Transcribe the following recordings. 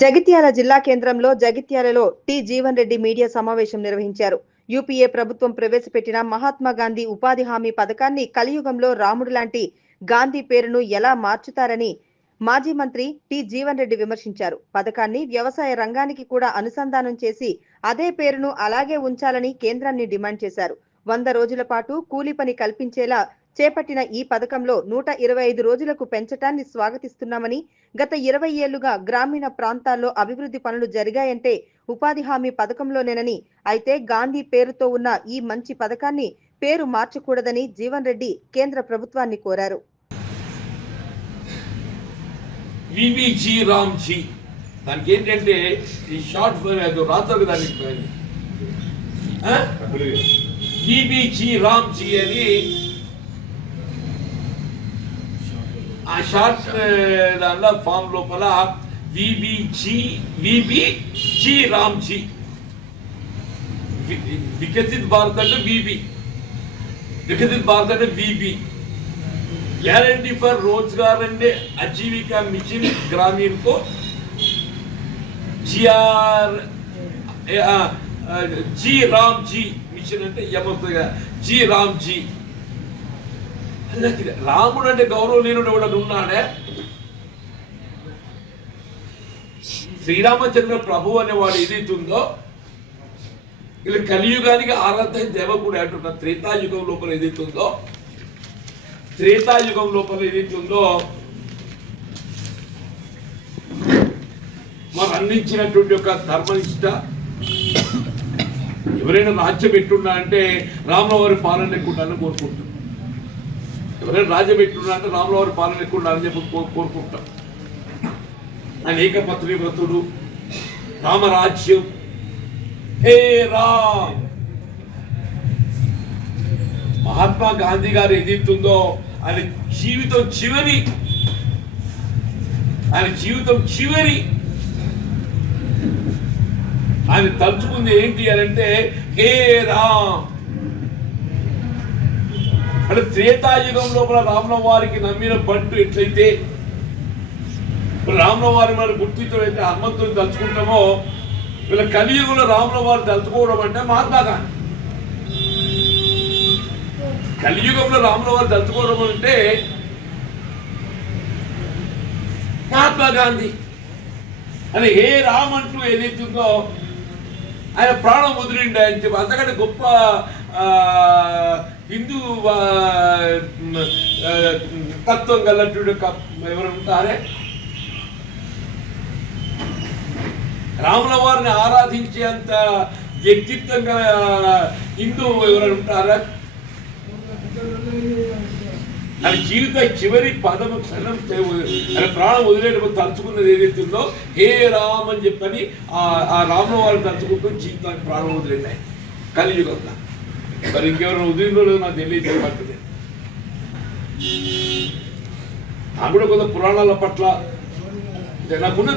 జగిత్యాల జిల్లా కేంద్రంలో జగిత్యాలలో టి జీవన్ రెడ్డి మీడియా సమావేశం నిర్వహించారు. యూపీఏ ప్రభుత్వం ప్రవేశపెట్టిన మహాత్మా గాంధీ ఉపాధి హామీ పథకాన్ని కలియుగంలో రాముడు లాంటి గాంధీ పేరును ఎలా మార్చుతారని మాజీ మంత్రి టి జీవన్ రెడ్డి విమర్శించారు. పథకాన్ని వ్యవసాయ రంగానికి కూడా అనుసంధానం చేసి అదే పేరును అలాగే ఉంచాలని కేంద్రాన్ని డిమాండ్ చేశారు. 100 రోజుల పాటు కూలీ పని కల్పించేలా చేపట్టిన ఈ పథకంలో 125 రోజులకు పెంచటాన్ని స్వాగతిస్తున్నామని, గత 20 ఏళ్లుగా గ్రామీణ ప్రాంతాల్లో అభివృద్ధి పనులు జరిగాయంటే ఉపాధి హామీ పథకంలోనేనని, అయితే గాంధీ పేరుతో ఉన్న ఈ మంచి పథకాన్ని పేరు మార్చకూడదని జీవన్ రెడ్డి కేంద్ర ప్రభుత్వాన్ని కోరారు. విబిజీ రామ్జీ దానికి ఏంటంటే ఈ షార్ట్ రాత్రి దానికి విబిజీ రామ్జీ అని ఆ షార్ట్ దానిలో ఫామ్ లోపల విబిజీ రామ్జీ వికసిత్ భారత్ అంటే వికసిత్ భారత్ అంటే విబి गारंटी फॉर रोजगार एंड आजीविका मिशन ग्रामीण को जी राम जी मिशन అంటే ఏమవుతుందిగా జీ రామ్ జీ రాముడు అంటే గౌరవనీయుడు ఎవడ ఉన్నాడే శ్రీరామచంద్ర ప్రభు అనేవాడు ఏదైతుందో ఇలా కలియుగానికి ఆరాధ్య దేవకుడు అంటున్న త్రేతాయుగం లోపల ఏదైతుందో త్రేతాయుగం లోపల ఏదైతుందో మాకు అందించినటువంటి ఒక ధర్మనిష్ట ఎవరైనా రాజ్యం పెట్టున్నా అంటే రాములవారి పాలన ఎక్కుండాలని కోరుకుంటాం. ఎవరైనా రాజ్యం పెట్టున్నా అంటే రాములవారి పాలన ఎక్కుండాలని చెప్పి కోరుకుంటాం. ఆయన ఏకపత్ని వ్రతుడు, రామరాజ్యం, హే రామ్. మహాత్మా గాంధీ గారు ఏదైతుందో ఆయన జీవితం చివరి ఆయన తలుచుకుంది ఏంటి అని అంటే హే రామ్. అంటే త్రేతాయుగం లోపల రాముల వారికి నమ్మిన పట్టు ఎట్లయితే రాముల వారి మనం గుర్తించడం అయితే హనుమంతుని తలుచుకుంటామో వీళ్ళ కలియుగంలో రాముల వారు తలుచుకోవడం అంటే మహాత్మా గాంధీ. కలియుగంలో రాముల వారు తలుచుకోవడం అంటే మహాత్మా గాంధీ అని హే రామ్ అంటూ ఏదైతుందో ఆయన ప్రాణం వదిలిండి అని చెప్పి అంతకంటే గొప్ప హిందూ తత్వం గలటువంటి ఎవరు ఉంటారే రాముల వారిని ఆరాధించే అంత వ్యక్తిత్వంగా హిందూ ఎవరు ఉంటారా ఆయన జీవిత చివరి పదము క్షణం ఆయన ప్రాణం వదిలేటప్పుడు తలుచుకున్నది ఏదైతుందో హే రామ్ అని చెప్పని ఆ రాముల వారిని తలుచుకుంటూ జీవితానికి ప్రాణం వదిలేనాయి కలియుగంగా. మరి ఇంకెవరైనా వదిలిలో నాకు తెలియదు పట్టుది. నాకు కూడా కొంత పురాణాల పట్ల నాకున్న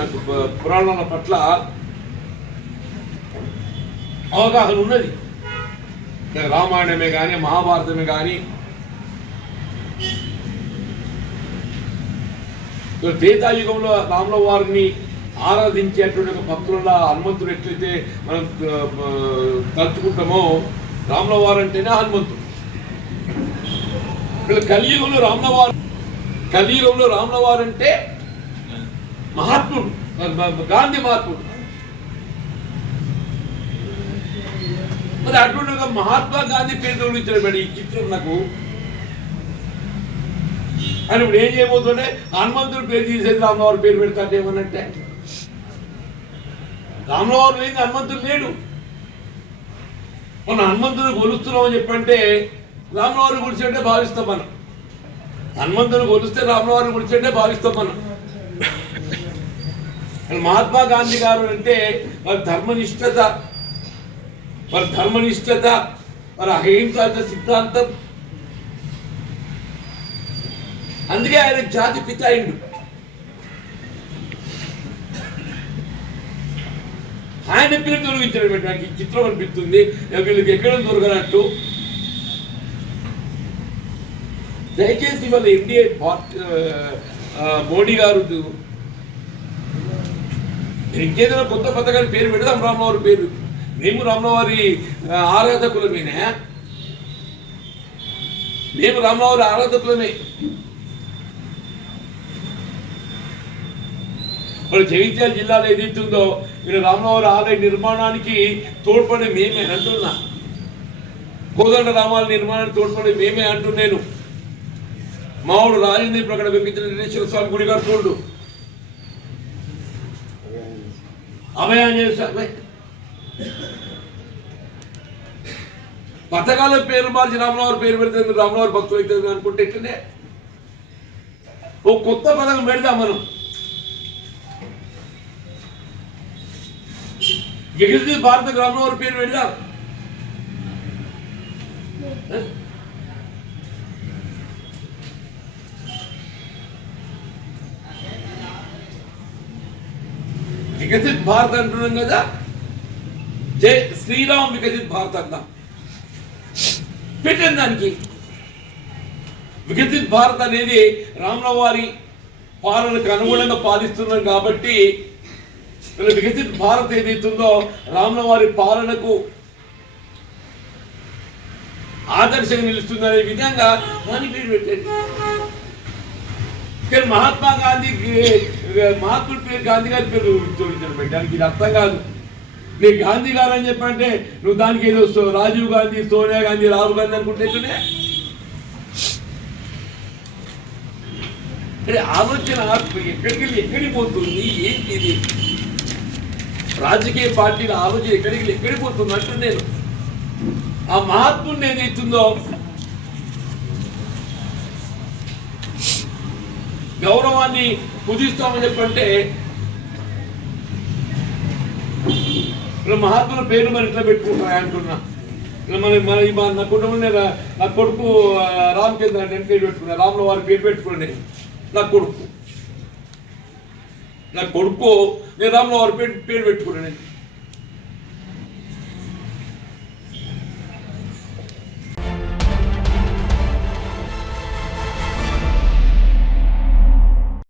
నాకు పురాణాల పట్ల అవగాహన ఉన్నది. రామాయణమే కానీ మహాభారతమే కానీ త్రేతాయుగంలో రాముల వారిని ఆరాధించేటువంటి ఒక భక్తుల హనుమంతుడు ఎట్లయితే మనం తలుచుకుంటామో రాముల వారు అంటేనే హనుమంతుడు. కలియుగంలో రాముల వారు అంటే మహాత్ముడు, గాంధీ మహాత్ముడు. మరి అటువంటి ఒక మహాత్మా గాంధీ పేరు తొలగించాడు. ఈ చిత్రం నాకు అని ఇప్పుడు ఏం చేయబోతుంటే హనుమంతుడు పేరు తీసేది రాములవారి పేరు పెడతాడు ఏమనంటే రాములవారు లేదు, హనుమంతుడు లేడు. మనం హనుమంతుడు కొలుస్తున్నాం అని చెప్పంటే రాములవారిని గుడిచేటే భావిస్తాం మనం. హనుమంతుని కొలిస్తే రాములవారిని గుడిచేటే భావిస్తాం మనం. మహాత్మా గాంధీ గారు అంటే వారి ధర్మనిష్టత వారి అహింస సిద్ధాంతం. అందుకే ఆయన జాతి పిత అయిండు. ఆయన పేరు తొలగించడం నాకు ఈ చిత్రం అనిపిస్తుంది. వీళ్ళకి ఎక్కడ దొరకనట్టు దయచేసి వాళ్ళ ఎన్డీఏ మోడీ గారు ఇంకేదైనా కొత్త పథకానికి పేరు పెడదాం, రాములవారి పేరు. మేము రాములవారి ఆరాధకులమేనా? మేము రాములవారి ఆరాధకులమే. మరి జగిత్యాల జిల్లాలో ఏదైతుందో మీరు రాములవారి ఆలయ నిర్మాణానికి తోడ్పడి మేమే అంటున్నా. కోదండ రామాల నిర్మాణానికి తోడ్పడి మేమే అంటున్నాను. మావుడు రాజేంద్ర ఇప్పుడు అక్కడ వెంకటేశ్వర స్వామి గుడి కట్టుకోండు, అభయాంజనేయ స్వామి పథకాల పేరు మార్చి రాములవారి పేరు పెడితే మీరు రాములవారి భక్తులు అవుతుంది అనుకుంటే ఇట్లనే ఓ కొత్త పథకం పెడదాం మనం. వికసిత భారత రాములవారి పేరు పెడదాం. వికసిత్ భారత్ అంటున్నాం కదా, జై శ్రీరామ్ వికసిత్ భారత్ అంటాం. పెట్టండి దానికి. వికసిత్ భారత్ అనేది రాములవారి పాలనకు అనుగుణంగా పాలిస్తున్నాం కాబట్టి వికసిత్ భారత్ ఏదైతుందో రాములవారి పాలనకు ఆదర్శంగా నిలుస్తుందనే విధంగా దాని పేరు పెట్టండి. కానీ మహాత్ముడి పేరు గాంధీ గారి పేరు పెట్టడానికి ఇది అర్థం కాదు. నీకు గాంధీ గారు అని చెప్పంటే నువ్వు దానికి ఏదో రాజీవ్ గాంధీ, సోనియా గాంధీ, రాహుల్ గాంధీ అనుకుంటే ఆలోచన ఎక్కడికి పోతుంది? ఏంటి ఇది? రాజకీయ పార్టీల ఆలోచన ఎక్కడికి పోతుంది అంటే నేను ఆ మహాత్ముడిని ఏదైతుందో గౌరవాన్ని పూజిస్తామని చెప్పంటే మహాత్ముల పేరు మరి ఇట్లా పెట్టుకుంటారా అంటున్నా. నా కుటుంబం నా కొడుకు రామచంద్ర అని పేరు పెట్టుకున్నా, రాముల వారి పేరు పెట్టుకున్నా. నా కొడుకు నేను రాముల వారి పేరు పెట్టుకున్నాను.